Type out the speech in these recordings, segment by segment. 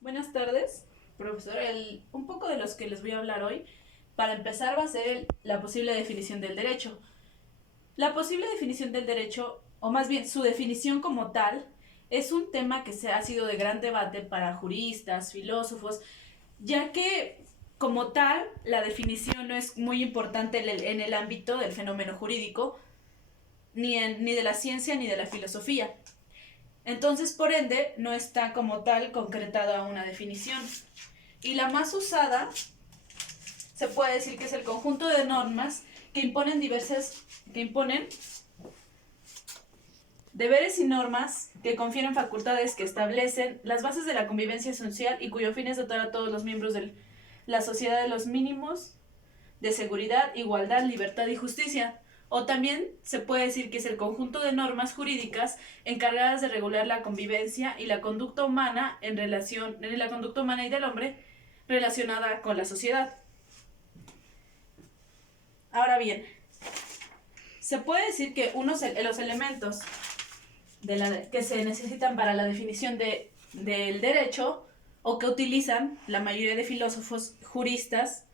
Buenas tardes, profesor. Un poco de los que les voy a hablar hoy, para empezar, va a ser la posible definición del derecho. La posible definición del derecho, o más bien su definición como tal, es un tema que ha sido de gran debate para juristas, filósofos, ya que como tal la definición no es muy importante en el ámbito del fenómeno jurídico, ni de la ciencia ni de la filosofía. Entonces, por ende, no está como tal concretada una definición. Y la más usada se puede decir que es el conjunto de normas que imponen deberes y normas que confieren facultades que establecen las bases de la convivencia social y cuyo fin es dotar a todos los miembros de la sociedad de los mínimos de seguridad, igualdad, libertad y justicia. O también se puede decir que es el conjunto de normas jurídicas encargadas de regular la convivencia y la conducta humana la conducta humana y del hombre relacionada con la sociedad. Ahora bien, se puede decir que los elementos que se necesitan para la definición del derecho, o que utilizan la mayoría de filósofos juristas,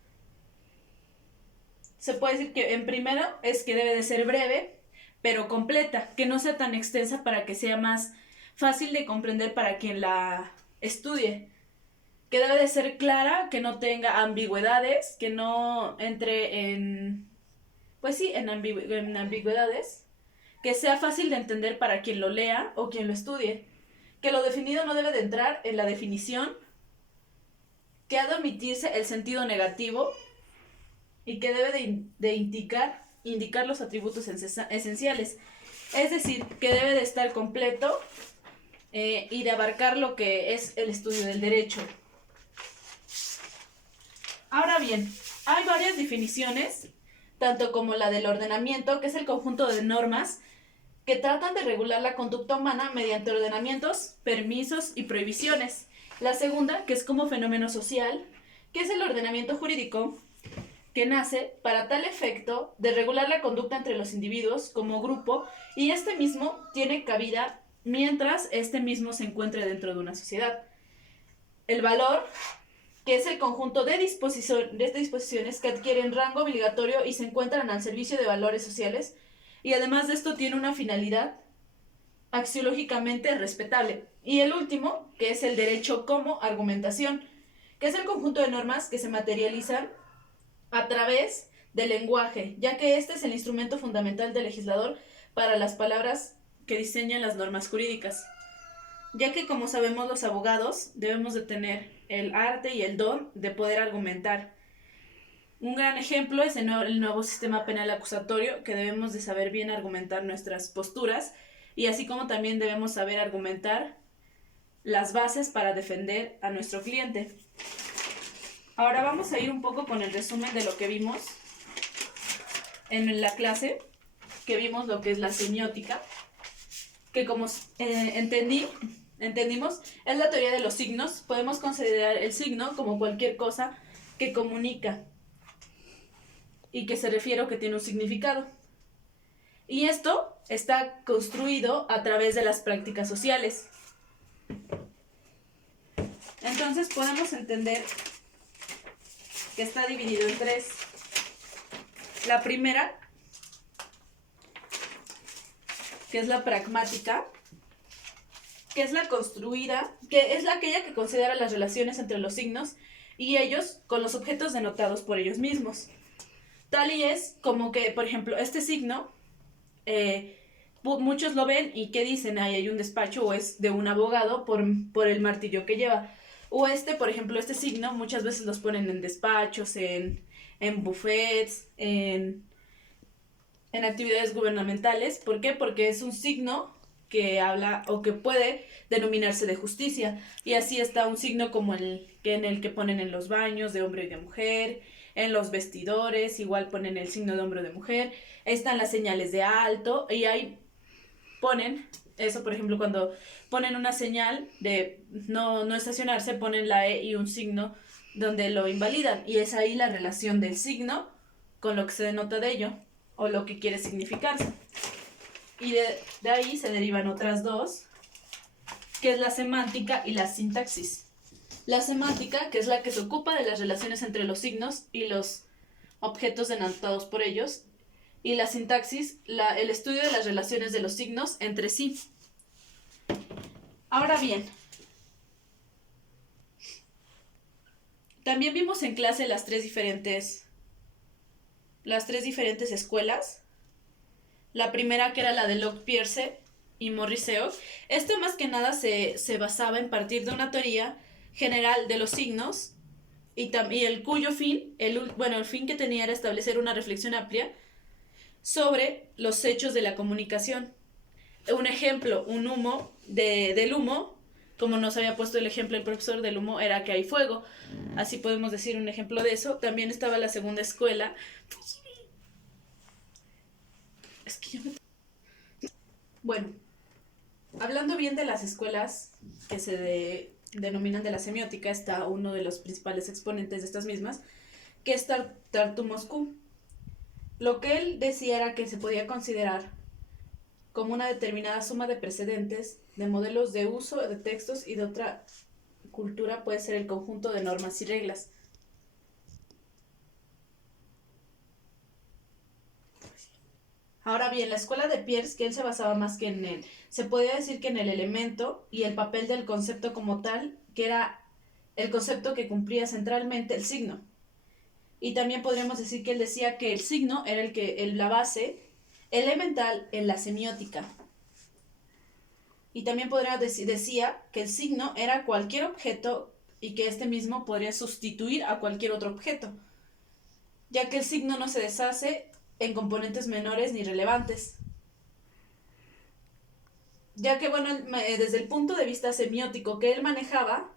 se puede decir que en primero es que debe de ser breve, pero completa, que no sea tan extensa para que sea más fácil de comprender para quien la estudie, que debe de ser clara, que no tenga ambigüedades, que no entre en ambigüedades, que sea fácil de entender para quien lo lea o quien lo estudie, que lo definido no debe de entrar en la definición, que ha de omitirse el sentido negativo y que debe de indicar los atributos esenciales. Es decir, que debe de estar completo y de abarcar lo que es el estudio del derecho. Ahora bien, hay varias definiciones, tanto como la del ordenamiento, que es el conjunto de normas que tratan de regular la conducta humana mediante ordenamientos, permisos y prohibiciones. La segunda, que es como fenómeno social, que es el ordenamiento jurídico, que nace para tal efecto de regular la conducta entre los individuos como grupo, y este mismo tiene cabida mientras este mismo se encuentre dentro de una sociedad. El valor, que es el conjunto de disposiciones que adquieren rango obligatorio y se encuentran al servicio de valores sociales, y además de esto tiene una finalidad axiológicamente respetable. Y el último, que es el derecho como argumentación, que es el conjunto de normas que se materializan a través del lenguaje, ya que este es el instrumento fundamental del legislador para las palabras que diseñan las normas jurídicas. Ya que, como sabemos, los abogados debemos de tener el arte y el don de poder argumentar. Un gran ejemplo es el nuevo sistema penal acusatorio, que debemos de saber bien argumentar nuestras posturas, y así como también debemos saber argumentar las bases para defender a nuestro cliente. Ahora vamos a ir un poco con el resumen de lo que vimos en la clase, que vimos lo que es la semiótica, que como entendimos, es la teoría de los signos. Podemos considerar el signo como cualquier cosa que comunica y que se refiere o que tiene un significado. Y esto está construido a través de las prácticas sociales. Entonces podemos entender que está dividido en tres. La primera, que es la pragmática, que es la construida, que es aquella que considera las relaciones entre los signos y ellos con los objetos denotados por ellos mismos. Tal y es como que, por ejemplo, este signo, muchos lo ven y ¿qué dicen? Ahí hay un despacho, o es de un abogado por el martillo que lleva. O por ejemplo, este signo muchas veces los ponen en despachos, en buffets, en actividades gubernamentales. ¿Por qué? Porque es un signo que habla o que puede denominarse de justicia. Y así está un signo como en el que ponen en los baños de hombre y de mujer, en los vestidores, igual ponen el signo de hombre o de mujer. Están las señales de alto y ahí ponen eso, por ejemplo, cuando ponen una señal de no estacionarse, ponen la E y un signo donde lo invalidan, y es ahí la relación del signo con lo que se denota de ello o lo que quiere significarse. Y de ahí se derivan otras dos, que es la semántica y la sintaxis. La semántica, que es la que se ocupa de las relaciones entre los signos y los objetos denotados por ellos. Y la sintaxis, el estudio de las relaciones de los signos entre sí. Ahora bien, también vimos en clase las tres diferentes escuelas. La primera, que era la de Locke, Peirce y Morrisseau. Esto más que nada se basaba en partir de una teoría general de los signos y el cuyo fin, el fin que tenía era establecer una reflexión amplia sobre los hechos de la comunicación. Un ejemplo, del humo, como nos había puesto el ejemplo el profesor del humo, era que hay fuego. Así podemos decir un ejemplo de eso. También estaba la segunda escuela. Es que Bueno, hablando bien de las escuelas que se denominan de la semiótica, está uno de los principales exponentes de estas mismas, que es Tartu Moscú. Lo que él decía era que se podía considerar como una determinada suma de precedentes, de modelos de uso de textos y de otra cultura puede ser el conjunto de normas y reglas. Ahora bien, la escuela de Peirce, que él se basaba más que se podía decir que en el elemento y el papel del concepto como tal, que era el concepto que cumplía centralmente el signo. Y también podríamos decir que él decía que el signo era la base elemental en la semiótica. Y también decía que el signo era cualquier objeto y que este mismo podría sustituir a cualquier otro objeto, ya que el signo no se deshace en componentes menores ni relevantes. Ya que, desde el punto de vista semiótico que él manejaba,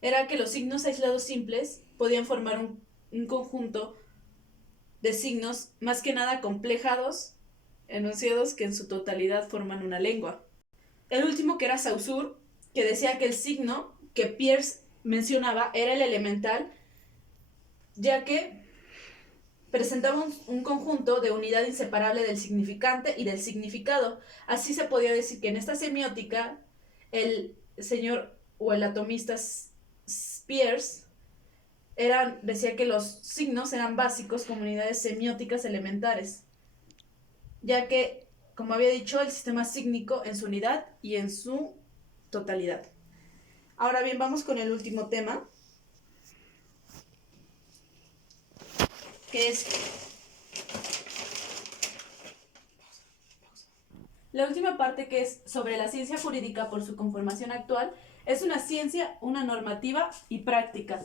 era que los signos aislados simples podían formar un conjunto de signos más que nada complejados, enunciados que en su totalidad forman una lengua. El último, que era Saussure, que decía que el signo que Peirce mencionaba era el elemental, ya que presentaba un conjunto de unidad inseparable del significante y del significado. Así se podía decir que en esta semiótica el señor o el atomista Peirce decía que los signos eran básicos como unidades semióticas elementares, ya que, como había dicho, el sistema sígnico en su unidad y en su totalidad. Ahora bien, vamos con el último tema, que es la última parte, que es sobre la ciencia jurídica por su conformación actual. Es una ciencia, una normativa y práctica.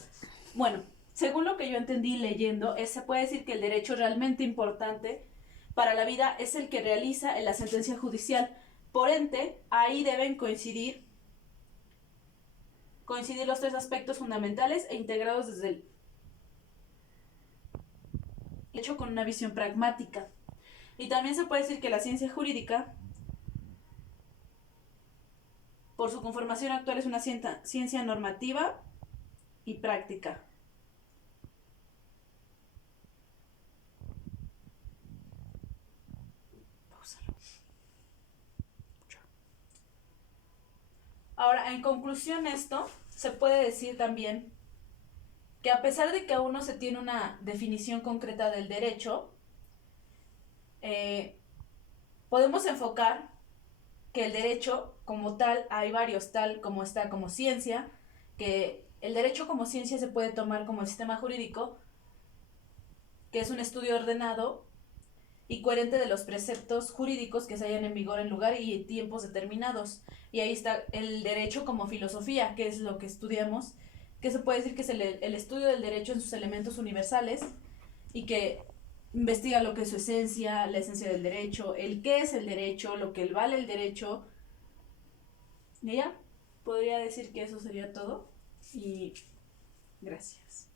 Bueno, según lo que yo entendí leyendo, se puede decir que el derecho realmente importante para la vida es el que realiza en la sentencia judicial. Por ende, ahí deben coincidir los tres aspectos fundamentales e integrados desde el hecho con una visión pragmática. Y también se puede decir que la ciencia jurídica, por su conformación actual, es una ciencia normativa y práctica. Ahora, en conclusión, esto se puede decir también que, a pesar de que aún no se tiene una definición concreta del derecho, podemos enfocar que el derecho como tal, hay varios, tal como está como ciencia, que el derecho como ciencia se puede tomar como el sistema jurídico, que es un estudio ordenado y coherente de los preceptos jurídicos que se hallan en vigor en lugar y tiempos determinados. Y ahí está el derecho como filosofía, que es lo que estudiamos, que se puede decir que es el estudio del derecho en sus elementos universales y que investiga lo que es su esencia, la esencia del derecho, el qué es el derecho, lo que vale el derecho. Y ya, podría decir que eso sería todo. Y gracias.